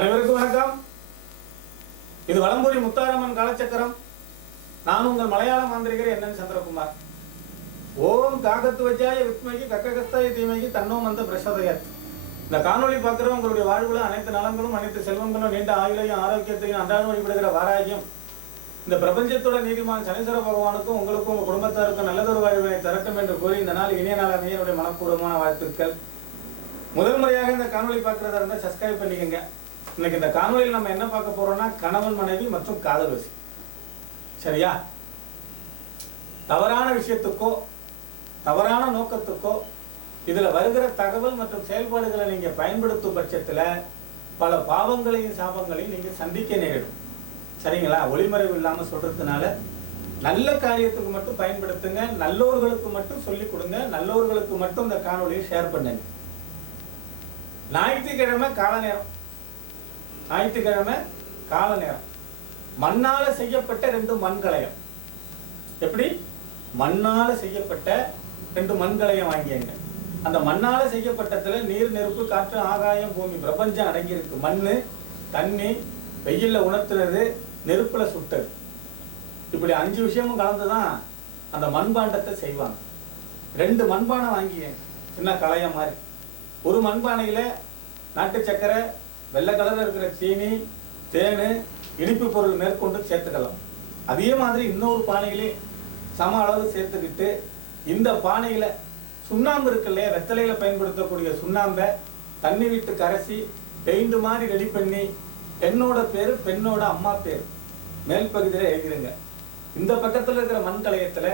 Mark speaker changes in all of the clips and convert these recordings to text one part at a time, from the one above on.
Speaker 1: அனைவருக்கும் வணக்கம். இது வலம்புரி முத்தாரம்மன் காலச்சக்கரம். நான் உங்கள் மலையாள மாந்திரிகர் என் சந்திரகுமார். ஓம் காகத்து வச்சாய வித்மகி கக்ககஸ்தாய தீமகி தன்னோ மந்த பிரசோதயத். இந்த காணொலி பார்க்குறவங்களுடைய வாழ்வுல அனைத்து நலங்களும் அனைத்து செல்வங்களும் நீண்ட ஆயுளையும் ஆரோக்கியத்தையும் அன்றாடம் வழிபடுகிற வாராகியம். இந்த பிரபஞ்சத்தோட நீதிமான் சனீஸ்வர பகவானுக்கும் உங்களுக்கும் உங்கள் குடும்பத்தாருக்கும் நல்லதொரு வாழ்வினை தரட்டும் என்று கூறி இந்த நாள் இனிய நாள் அமைய என்னுடைய மனப்பூர்வமான வாழ்த்துக்கள். முதல் முறையாக இந்த காணொளி பார்க்குறதா இருந்தால் சப்ஸ்கிரைப் பண்ணிக்கோங்க. இன்னைக்கு இந்த காணொலியில் நம்ம என்ன பார்க்க போறோம்னா கணவன் மனைவி மற்றும் காதல் வசி சரியா? தவறான விஷயத்துக்கோ தவறான நோக்கத்துக்கோ இதுல வருகிற தகவல் மற்றும் செயல்பாடுகளை நீங்க பயன்படுத்தும் பட்சத்துல பல பாவங்களையும் சாபங்களையும் நீங்க சந்திக்க நேரிடும். சரிங்களா? ஒளிமறைவு இல்லாம சொல்றதுனால நல்ல காரியத்துக்கு மட்டும் பயன்படுத்துங்க நல்லோர்களுக்கு மட்டும் சொல்லிக் கொடுங்க நல்லோர்களுக்கு மட்டும் இந்த காணொலியை ஷேர் பண்ணுங்க. ஞாயிற்றுக்கிழமை கால நேரம் ஞாயிற்றுக்கிழமை கால நேரம். மண்ணால செய்யப்பட்ட ரெண்டு மண்கலயம் எப்படி? மண்ணால செய்யப்பட்ட ரெண்டு மண்களையம் வாங்கியங்க. அந்த மண்ணால செய்யப்பட்டதுல நீர் நெருப்பு காற்று ஆகாயம் பூமி பிரபஞ்சம் அடங்கியிருக்கு. மண் தண்ணி வெயில்ல உணர்த்துறது நெருப்புல சுட்டது. இப்படி அஞ்சு விஷயமும் கலந்துதான் அந்த மண்பாண்டத்தை செய்வாங்க. ரெண்டு மண்பானை வாங்கியேன். சின்ன கலையம் மாதிரி. ஒரு மண்பானையில நாட்டு சக்கரை வெள்ளை கலரில் இருக்கிற சீனி தேன் இனிப்பு பொருள் மேற்கொண்டு சேர்த்துக்கலாம். அதே மாதிரி இன்னொரு பானையிலே சம அளவு சேர்த்துக்கிட்டு இந்த பானையில் சுண்ணாம்பு இருக்கு இல்லையா? வெத்தலையில் பயன்படுத்தக்கூடிய சுண்ணாம்பை தண்ணி விட்டு கரைசி பெயிண்ட் மாதிரி ரெடி பண்ணி பெண்ணோட பேர் பெண்ணோட அம்மா பேர். மேல் பகுதியில் எழுதிருங்க. இந்த பக்கத்தில் இருக்கிற மண் கலையத்தில்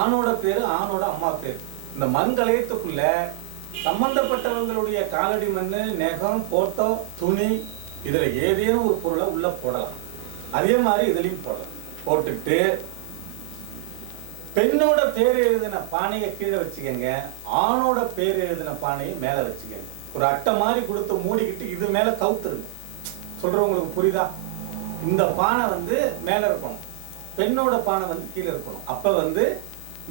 Speaker 1: ஆணோட பேர் ஆணோட அம்மா பேர். இந்த மண் கலையத்துக்குள்ள சம்பந்தப்பட்டவங்களுடைய காலடி மண்ணு நெகம் போட்டோ துணி இதுல ஏதேனும் ஒரு பொருளை உள்ள போடலாம். அதே மாதிரி இதுலயும் போடலாம். போட்டுட்டு பெண்ணோட பேர் எழுதின பானையை கீழே வச்சுக்கோங்க. ஆணோட பேர் எழுதின பானையை மேல வச்சுக்கோங்க. ஒரு அட்டை மாதிரி கொடுத்து மூடிக்கிட்டு இது மேல கவுத்துருங்க. சொல்றவங்களுக்கு புரியுதா? இந்த பானை வந்து மேல இருக்கணும். பெண்ணோட பானை வந்து கீழே இருக்கணும். அப்ப வந்து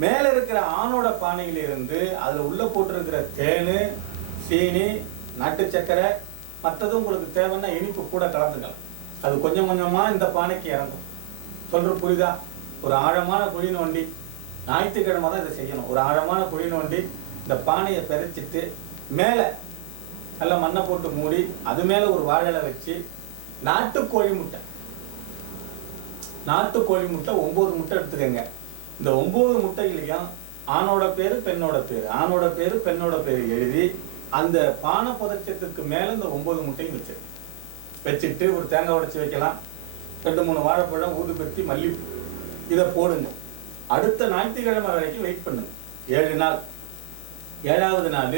Speaker 1: மேல இருக்கிற ஆணோட பானையில இருந்து அதுல உள்ள போட்டிருக்கிற தேனு சீனி நாட்டு சக்கரை மற்றது உங்களுக்கு தேவைன்னா இனிப்பு கூட கலந்துக்கலாம். அது கொஞ்சம் கொஞ்சமா இந்த பானைக்கு இறங்கும். சொல்ற புரியுதா? ஒரு ஆழமான குழி நோண்டி ஞாயிற்றுக்கிழமை தான் இதை செய்யணும். ஒரு ஆழமான குழி நோண்டி இந்த பானையை பிதைச்சிட்டு மேலே நல்லா மண்ணை போட்டு மூடி அது மேலே ஒரு வாழலை வச்சு நாட்டுக்கோழி முட்டை. நாட்டுக்கோழி முட்டை ஒம்பது முட்டை எடுத்துக்கங்க. இந்த ஒன்பது முட்டையிலையும் ஆணோட பேரு பெண்ணோட பேரு. ஆணோட பேரு பெண்ணோட பேரு எழுதி அந்த பானை புதைச்சத்துக்கு மேல இந்த ஒன்பது முட்டையும் வச்சு வச்சுட்டு ஒரு தேங்காய் உடைச்சு வைக்கலாம். ரெண்டு மூணு வாழைப்பழம் ஊதுபத்தி மல்லிப்பூ. இதை போடுங்க. அடுத்த ஞாயிற்றுக்கிழமை வரைக்கும் வெயிட் பண்ணுங்க. ஏழு நாள். ஏழாவது நாள்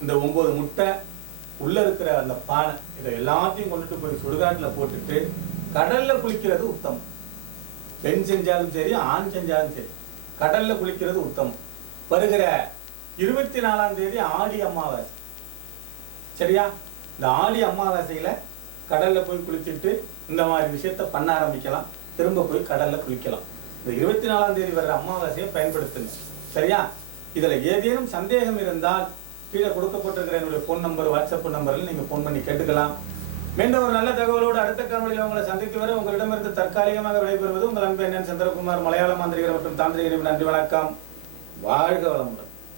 Speaker 1: இந்த ஒன்பது முட்டை உள்ள இருக்கிற அந்த பானை இதை எல்லாத்தையும் கொண்டுட்டு போய் சுடுகாட்டில் போட்டுட்டு கடல்ல குளிக்கிறது உத்தமம். பெண் செஞ்சாலும் சரி ஆண் செஞ்சாலும் சரி. கடல்ல குளிக்கிறது உத்தமம். வருகிற இருபத்தி நாலாம் தேதி ஆடி அமாவாசை. சரியா? இந்த ஆடி அமாவாசையில கடல்ல போய் குளிச்சுட்டு இந்த மாதிரி விஷயத்த பண்ண ஆரம்பிக்கலாம். திரும்ப போய் கடல்ல குளிக்கலாம். இந்த இருபத்தி நாலாம் தேதி வர்ற அமாவாசையை பயன்படுத்துங்க. சரியா? இதுல ஏதேனும் சந்தேகம் இருந்தால் கீழே கொடுக்கப்பட்டிருக்கிற என்னுடைய ஃபோன் நம்பர் வாட்ஸ்அப் நம்பரில் நீங்க ஃபோன் பண்ணி கேட்டுக்கலாம். மீண்டும் ஒரு நல்ல தகவலோடு அடுத்த காணொலியில் உங்களை சந்தித்து வர உங்களிடமிருந்து தற்காலிகமாக விடைபெறுவது உங்கள் அன்பு என்ன சந்திரகுமார் மலையாள மாந்திரிகர் மற்றும் தாந்திரிகரின் நன்றி வணக்கம். வாழ்க வளமுடன்.